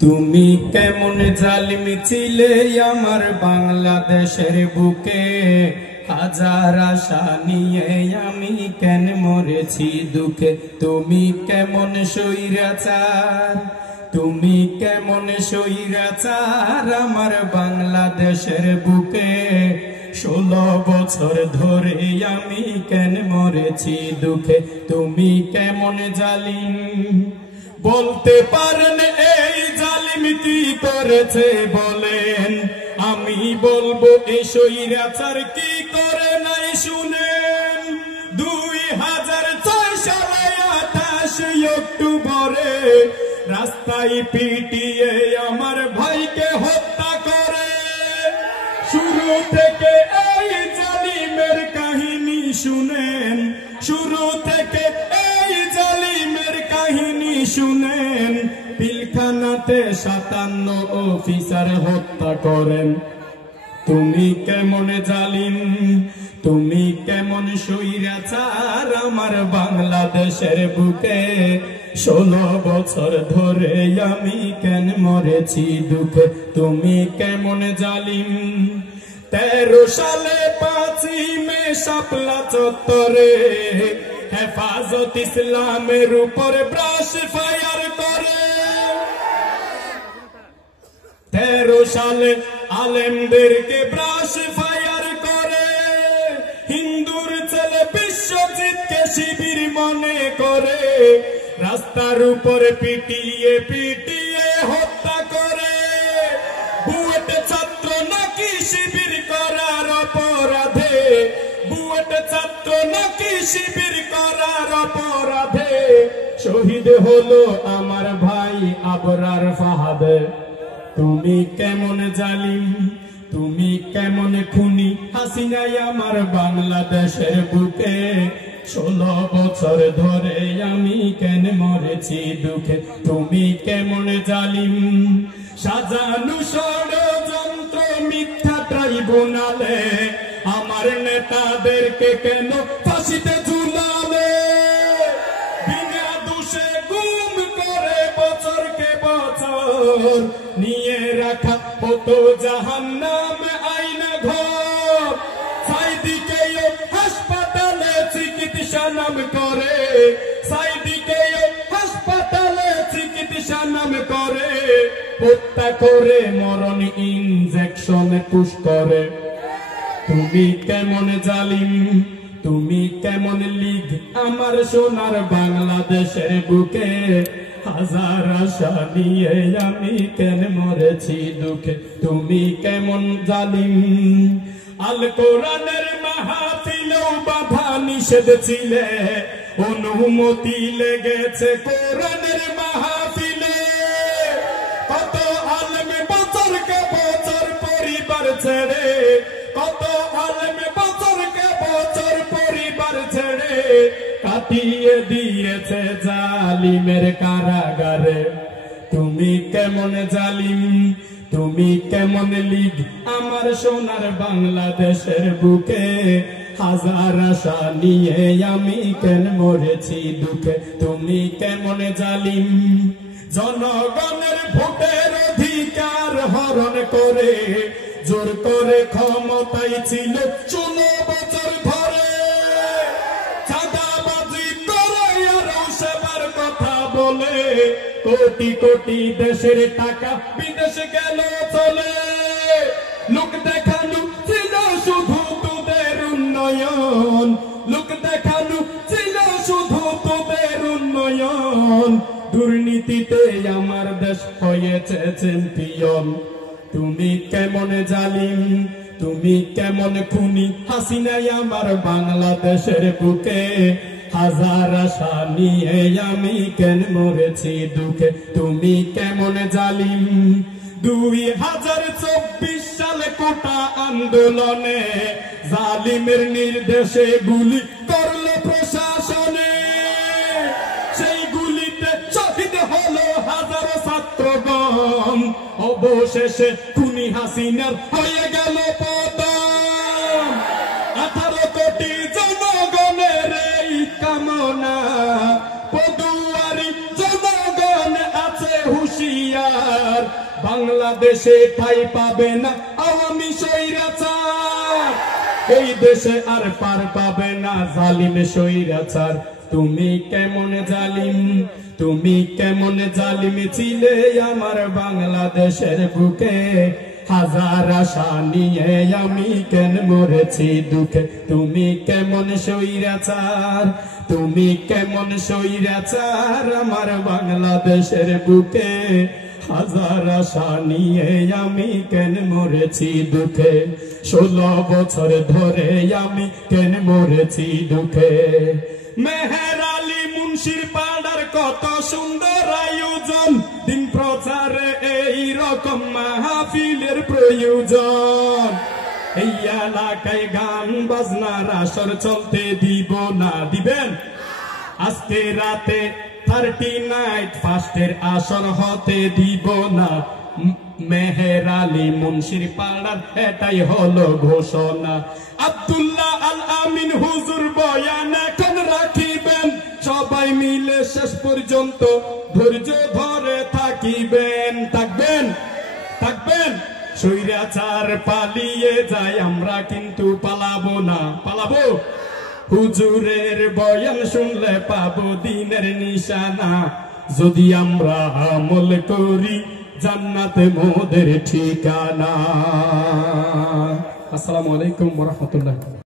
তুমি কেমন জালিম ছিলে আমার বাংলাদেশের বুকে, হাজার আশা নিয়ে আমি কেন মরেছি দুঃখে। তুমি কেমন স্বৈরাচার, তুমি কেমন স্বৈরাচার আমার বাংলাদেশের বুকে। 16 বছর ধরে আমি কেন মরেছি দুঃখে। তুমি কেমন জালিম বলতে পারেন এই জালিম কি করেছে বলেন, আমি বলবো এই স্বৈরাচার কি করে নাই শুনেন। 2004 সালে 28 অক্টোবরে রাস্তায় পিটিয়ে আমার ভাইকে হত্যা করে। শুরু থেকে এই জালিমের কাহিনী শুনেন, শুরু থেকে এই জালিমের কাহিনী শুনেন। পিলখানাতে 57 অফিসার হত্যা করেন। তুমি কেমন জালিম, তুমি কেমন স্বৈরাচার আমার বাংলাদেশের বুকে। 16 বছর ধরে আমি কেন মরেছি দুঃখে। তুমি কেমন জালিম 13 সালে 5ই মে শাপলা চত্বরে হেফাজত ইসলামের উপর ব্রাশ ফায়ার করে। 13 সালে আলেমদেরকে ব্রাশ ফায়ার করে। হিন্দুর ছেলে বিশ্বজিৎকে শিবির মনে করে রাস্তার উপর পিটিয়ে পিটিয়ে হত্যা করে। বুয়েট ছাত্র নাকি শিবির করার অপরাধে, বুয়েট ছাত্র নাকি শিবির করার অপরাধে শহীদ হলো আমার ভাই আবরার ফাহাদ। তুমি কেমন জালিম, তুমি কেমন খুনি হাসিনাই আমার বাংলাদেশের বুকে। 16 বছর ধরে আমি কেন মরেছি দুঃখে। তুমি কেমন জালিম সাজানো ষড়যন্ত্র মিথ্যা ট্রাইব্যুনালে আমার নেতাদেরকে কেন ফাঁসিতে ঝুলালে। বিনা দোষে গুম করে বছরকে বছর নিয়ে রাখা হতো জাহান্নাম আইনা ঘর। সাইদিকেও হাসপাতালে চিকিৎসা নাম করে, সাইদিকেও হাসপাতালে চিকিৎসা নাম করে। হত্যা করে মরণ ইনজেকশন পুশ করে। তুমি কেমন জালিম, তুমি কেমন লীগ আমার সোনার বাংলাদেশের বুকে। হাজার আশা নিয়ে আমি কেন মরেছি দুঃখে। তুমি কেমন জালিম আল কোরআনের মাহফিলেও বাধা নিষেধ ছিলে, অনুমতি লেগেছে কোরআনের মাহফিলে। কত আলেম বছরকে বছর পরিবার ছেড়ে, কত আলেম বছরকে বছর পরিবার ছেড়ে কাটিয়ে দিয়েছে জালিমের কারাগারে। তুমি কেমন জালিম, তুমি কেমন লীগ আমার সোনার বাংলাদেশের বুকে। হাজার আশা নিয়ে আমি কেন মরেছি দুঃখে। তুমি কেমন জালিম জনগণের ভোটের অধিকার হরণ করে জোর করে ক্ষমতায় ছিল 16 বছর ধরে। চাঁদাবাজি করে আর সেবার কথা বলে কোটি কোটি দেশের টাকা বিদেশে গেল চলে। লোক দেখানো ছিল শুধু তোদের উন্নয়ন, লোক দেখানো ছিল শুধু তোদের উন্নয়ন। দুর্নীতিতে আমার দেশ হয়েছে চ্যাম্পিয়ন। তুমি কেমন জালিম, তুমি কেমন খুনি হাসিনাই আমার বাংলাদেশের বুকে। হাজার আশা নিয়ে আমি কেন মরেছি দুঃখে। তুমি কেমন জালিম 2024 সালে কোটা আন্দোলনে জালিমের নির্দেশে গুলি করলো প্রশাসনে। সেই গুলিতে শহীদ হলো হাজারো ছাত্রগণ। অবশেষে খুনি হাসিনার হয়ে গেল পতন। 18 কোটি জনগণের এই কামনা, পদুয়ারি জনগণ আছে হুঁশিয়ার। হুঁশিয়ার, বাংলাদেশে ঠাই পাবে না আওয়ামী স্বৈরাচার, এই দেশে আর পার পাবে না জালিম স্বৈরাচার। তুমি কেমন জালিম, তুমি কেমন জালিম ছিলে আমার বাংলাদেশের বুকে, হাজার আশা নিয়ে আমি কেন মরেছি দুঃখে। তুমি কেমন স্বৈরাচার, তুমি কেমন স্বৈরাচার আমার বাংলাদেশের বুকে, হাজার আশা নিয়ে আমি কেন মরেছি দুঃখে। 16 বছর ধরে আমি কেন মরেছি দুঃখে। মেহের আলী মুন্সির পাড়ার কত সুন্দর আয়োজন, দিন প্রচারে এই রকম মাহফিলের প্রয়োজন। এই এলাকায় গান বাজনার আসর চলতে দিব না, দিবেন? আজকে রাতে 30 নাইট ফাস্টের আসর হতে দিব না। মেহের আলী মুন্সির পাড়ার এটাই হলো ঘোষণা। আব্দুল্লাহ আল আমিন হুজুর বয়ান এখন রাখিবেন, সবাই মিলে শেষ পর্যন্ত ধৈর্য ধরে থাকিবেন। থাকবেন, থাকবেন। স্বৈরাচার পালিয়ে যায়, আমরা কিন্তু পালাবো না। পালাবো? হুজুরের বয়ান শুনলে পাবো দিনের নিশানা, যদি আমরা আমল করি জান্নাতে মোদের ঠিকানা। আসসালামু আলাইকুম ওয়া রাহমাতুল্লাহ।